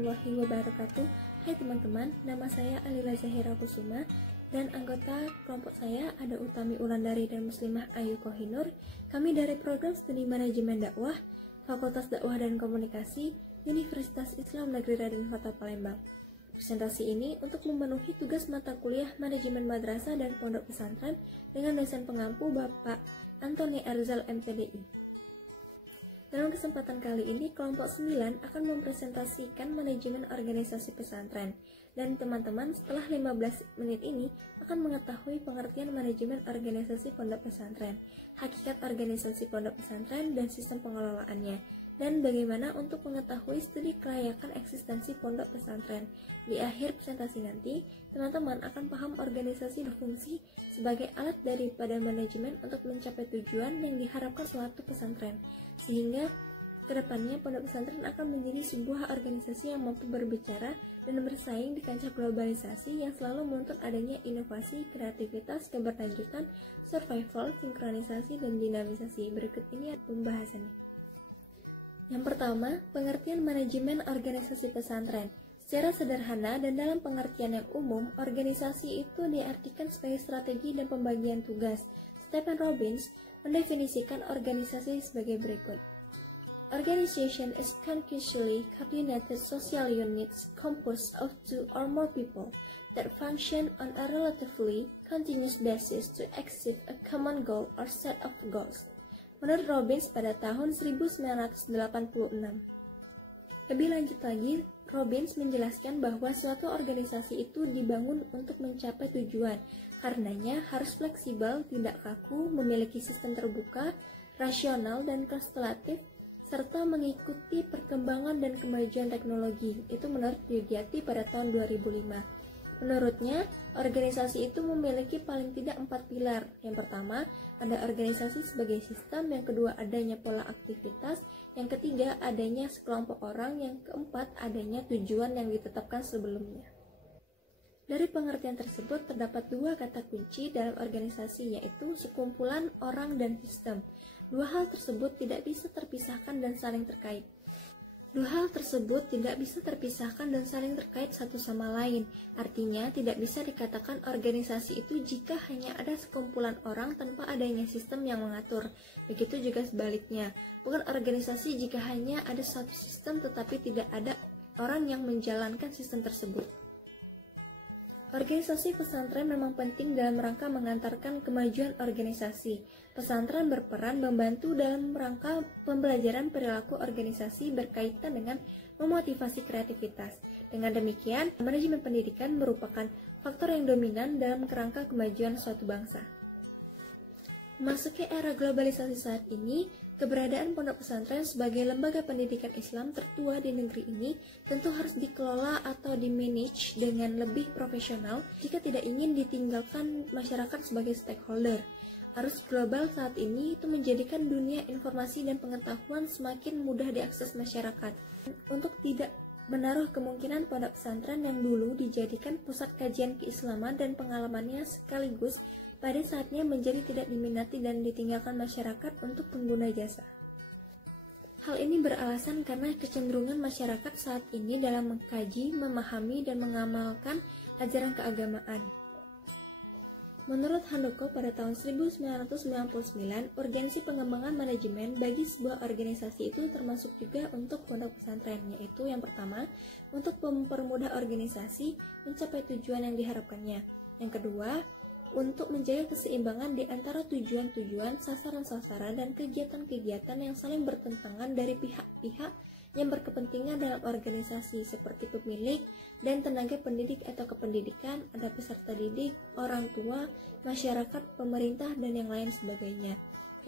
warahmatullahi wabarakatuh. Hai teman-teman, nama saya Alila Zahira Kusuma dan anggota kelompok saya ada Utami Ulandari dan Muslimah Ayu Kohinur. Kami dari Program Studi Manajemen Dakwah, Fakultas Dakwah dan Komunikasi, Universitas Islam Negeri Raden Kota Palembang. Presentasi ini untuk memenuhi tugas mata kuliah Manajemen Madrasah dan Pondok Pesantren dengan dosen pengampu Bapak Antoni Arzal MPDI. Dalam kesempatan kali ini, kelompok 9 akan mempresentasikan manajemen organisasi pesantren. Dan teman-teman setelah 15 menit ini akan mengetahui pengertian manajemen organisasi pondok pesantren, hakikat organisasi pondok pesantren dan sistem pengelolaannya, dan bagaimana untuk mengetahui studi kelayakan eksistensi pondok pesantren. Di akhir presentasi nanti, teman-teman akan paham organisasi berfungsi sebagai alat daripada manajemen untuk mencapai tujuan yang diharapkan suatu pesantren, sehingga kedepannya pondok pesantren akan menjadi sebuah organisasi yang mampu berbicara dan bersaing di kancah globalisasi yang selalu menuntut adanya inovasi, kreativitas, keberlanjutan, survival, sinkronisasi, dan dinamisasi. Berikut ini pembahasannya. Yang pertama, pengertian manajemen organisasi pesantren. Secara sederhana dan dalam pengertian yang umum, organisasi itu diartikan sebagai strategi dan pembagian tugas. Stephen Robbins mendefinisikan organisasi sebagai berikut. Organization is consciously coordinated social units composed of two or more people that function on a relatively continuous basis to achieve a common goal or set of goals. Menurut Robbins pada tahun 1986. Lebih lanjut lagi, Robbins menjelaskan bahwa suatu organisasi itu dibangun untuk mencapai tujuan. Karenanya harus fleksibel, tidak kaku, memiliki sistem terbuka, rasional, dan konstelatif, serta mengikuti perkembangan dan kemajuan teknologi. Itu menurut Yudhyati pada tahun 2005. Menurutnya, organisasi itu memiliki paling tidak 4 pilar. Yang pertama, ada organisasi sebagai sistem. Yang kedua, adanya pola aktivitas. Yang ketiga, adanya sekelompok orang. Yang keempat, adanya tujuan yang ditetapkan sebelumnya. Dari pengertian tersebut, terdapat dua kata kunci dalam organisasi, yaitu sekumpulan orang dan sistem. Dua hal tersebut tidak bisa terpisahkan dan saling terkait. Satu sama lain. Artinya, tidak bisa dikatakan organisasi itu jika hanya ada sekumpulan orang tanpa adanya sistem yang mengatur. Begitu juga sebaliknya. Bukan organisasi jika hanya ada satu sistem tetapi tidak ada orang yang menjalankan sistem tersebut. Organisasi pesantren memang penting dalam rangka mengantarkan kemajuan organisasi. Pesantren berperan membantu dalam rangka pembelajaran perilaku organisasi berkaitan dengan memotivasi kreativitas. Dengan demikian, manajemen pendidikan merupakan faktor yang dominan dalam kerangka kemajuan suatu bangsa. Memasuki era globalisasi saat ini, keberadaan pondok pesantren sebagai lembaga pendidikan Islam tertua di negeri ini tentu harus dikelola atau dimanage dengan lebih profesional jika tidak ingin ditinggalkan masyarakat sebagai stakeholder. Arus global saat ini itu menjadikan dunia informasi dan pengetahuan semakin mudah diakses masyarakat. Untuk tidak menaruh kemungkinan pondok pesantren yang dulu dijadikan pusat kajian keislaman dan pengalamannya sekaligus pada saatnya menjadi tidak diminati dan ditinggalkan masyarakat untuk pengguna jasa. Hal ini beralasan karena kecenderungan masyarakat saat ini dalam mengkaji, memahami, dan mengamalkan ajaran keagamaan. Menurut Handoko pada tahun 1999, urgensi pengembangan manajemen bagi sebuah organisasi itu termasuk juga untuk pondok pesantren, yaitu yang pertama, untuk mempermudah organisasi mencapai tujuan yang diharapkannya. Yang kedua, untuk menjaga keseimbangan di antara tujuan-tujuan, sasaran-sasaran, dan kegiatan-kegiatan yang saling bertentangan dari pihak-pihak yang berkepentingan dalam organisasi seperti pemilik dan tenaga pendidik atau kependidikan, ada peserta didik, orang tua, masyarakat, pemerintah, dan yang lain sebagainya.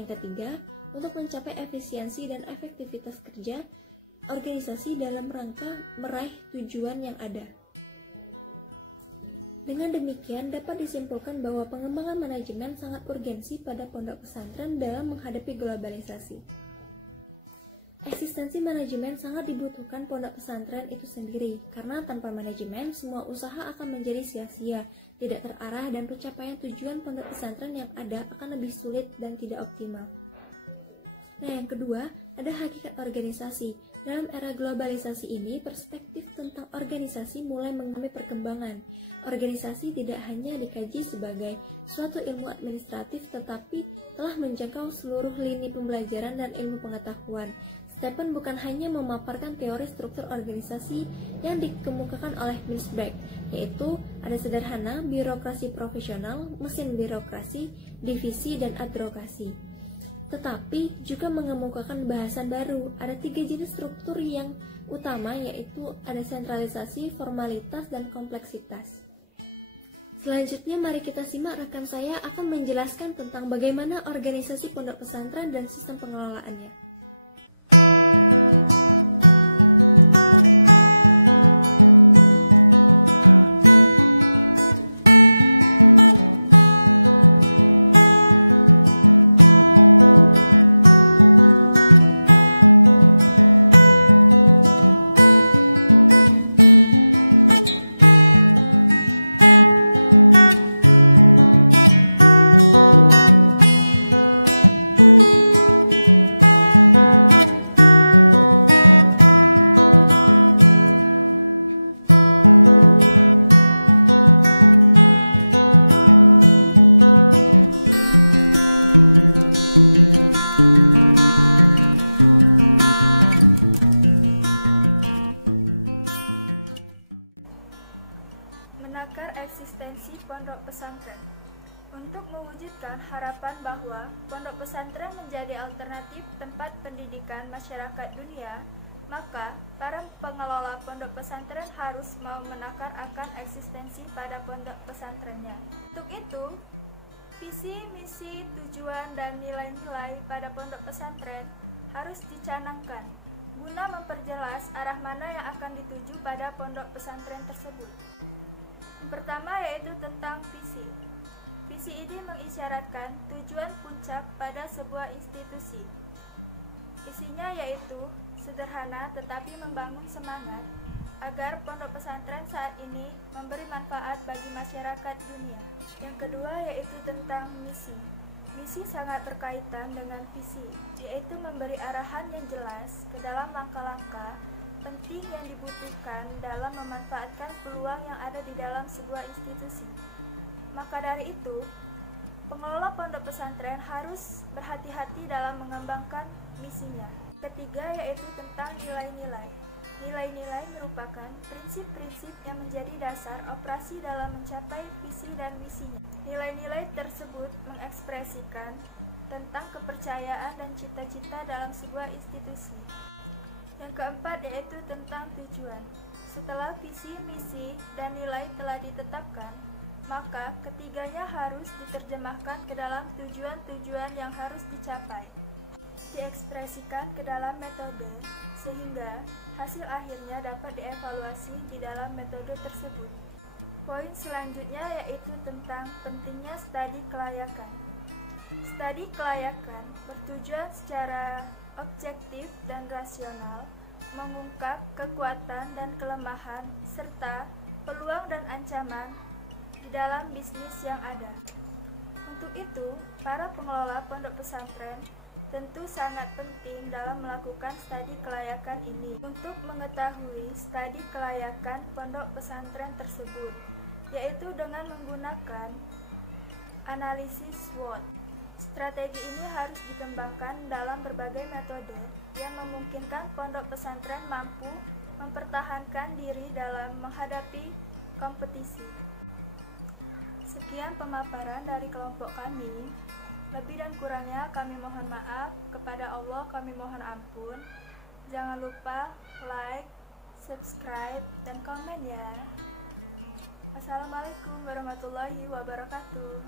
Yang ketiga, untuk mencapai efisiensi dan efektivitas kerja organisasi dalam rangka meraih tujuan yang ada. Dengan demikian, dapat disimpulkan bahwa pengembangan manajemen sangat urgensi pada pondok pesantren dalam menghadapi globalisasi. Eksistensi manajemen sangat dibutuhkan pondok pesantren itu sendiri, karena tanpa manajemen, semua usaha akan menjadi sia-sia, tidak terarah, dan pencapaian tujuan pondok pesantren yang ada akan lebih sulit dan tidak optimal. Nah, yang kedua, ada hakikat organisasi. Dalam era globalisasi ini, perspektif tentang organisasi mulai mengalami perkembangan. Organisasi tidak hanya dikaji sebagai suatu ilmu administratif, tetapi telah menjangkau seluruh lini pembelajaran dan ilmu pengetahuan. Stephen bukan hanya memaparkan teori struktur organisasi yang dikemukakan oleh Milsberg, yaitu ada sederhana, birokrasi profesional, mesin birokrasi, divisi, dan advokasi. Tetapi juga mengemukakan bahasan baru. Ada 3 jenis struktur yang utama, yaitu ada sentralisasi, formalitas, dan kompleksitas. Selanjutnya mari kita simak rekan saya akan menjelaskan tentang bagaimana organisasi pondok pesantren dan sistem pengelolaannya. Menakar eksistensi pondok pesantren. Untuk mewujudkan harapan bahwa pondok pesantren menjadi alternatif tempat pendidikan masyarakat dunia, maka para pengelola pondok pesantren harus mau menakar akan eksistensi pada pondok pesantrennya. Untuk itu, visi, misi, tujuan, dan nilai-nilai pada pondok pesantren harus dicanangkan guna memperjelas arah mana yang akan dituju pada pondok pesantren tersebut. Yang pertama yaitu tentang visi. Visi ini mengisyaratkan tujuan puncak pada sebuah institusi. Isinya yaitu sederhana tetapi membangun semangat agar pondok pesantren saat ini memberi manfaat bagi masyarakat dunia. Yang kedua yaitu tentang misi. Misi sangat berkaitan dengan visi, yaitu memberi arahan yang jelas ke dalam langkah-langkah penting yang dibutuhkan dalam memanfaatkan peluang yang ada di dalam sebuah institusi. Maka dari itu, pengelola pondok pesantren harus berhati-hati dalam mengembangkan misinya. Ketiga yaitu tentang nilai-nilai. Nilai-nilai merupakan prinsip-prinsip yang menjadi dasar operasi dalam mencapai visi dan misinya. Nilai-nilai tersebut mengekspresikan tentang kepercayaan dan cita-cita dalam sebuah institusi. Yang keempat yaitu tentang tujuan. Setelah visi, misi, dan nilai telah ditetapkan, maka ketiganya harus diterjemahkan ke dalam tujuan-tujuan yang harus dicapai. Diekspresikan ke dalam metode, sehingga hasil akhirnya dapat dievaluasi di dalam metode tersebut. Poin selanjutnya yaitu tentang pentingnya studi kelayakan. Studi kelayakan bertujuan secara objektif dan rasional mengungkap kekuatan dan kelemahan serta peluang dan ancaman di dalam bisnis yang ada. Untuk itu, para pengelola pondok pesantren tentu sangat penting dalam melakukan studi kelayakan ini untuk mengetahui studi kelayakan pondok pesantren tersebut, yaitu dengan menggunakan analisis SWOT. Strategi ini harus dikembangkan dalam berbagai metode yang memungkinkan pondok pesantren mampu mempertahankan diri dalam menghadapi kompetisi. Sekian pemaparan dari kelompok kami. Lebih dan kurangnya kami mohon maaf. Kepada Allah kami mohon ampun. Jangan lupa like, subscribe, dan komen ya. Assalamualaikum warahmatullahi wabarakatuh.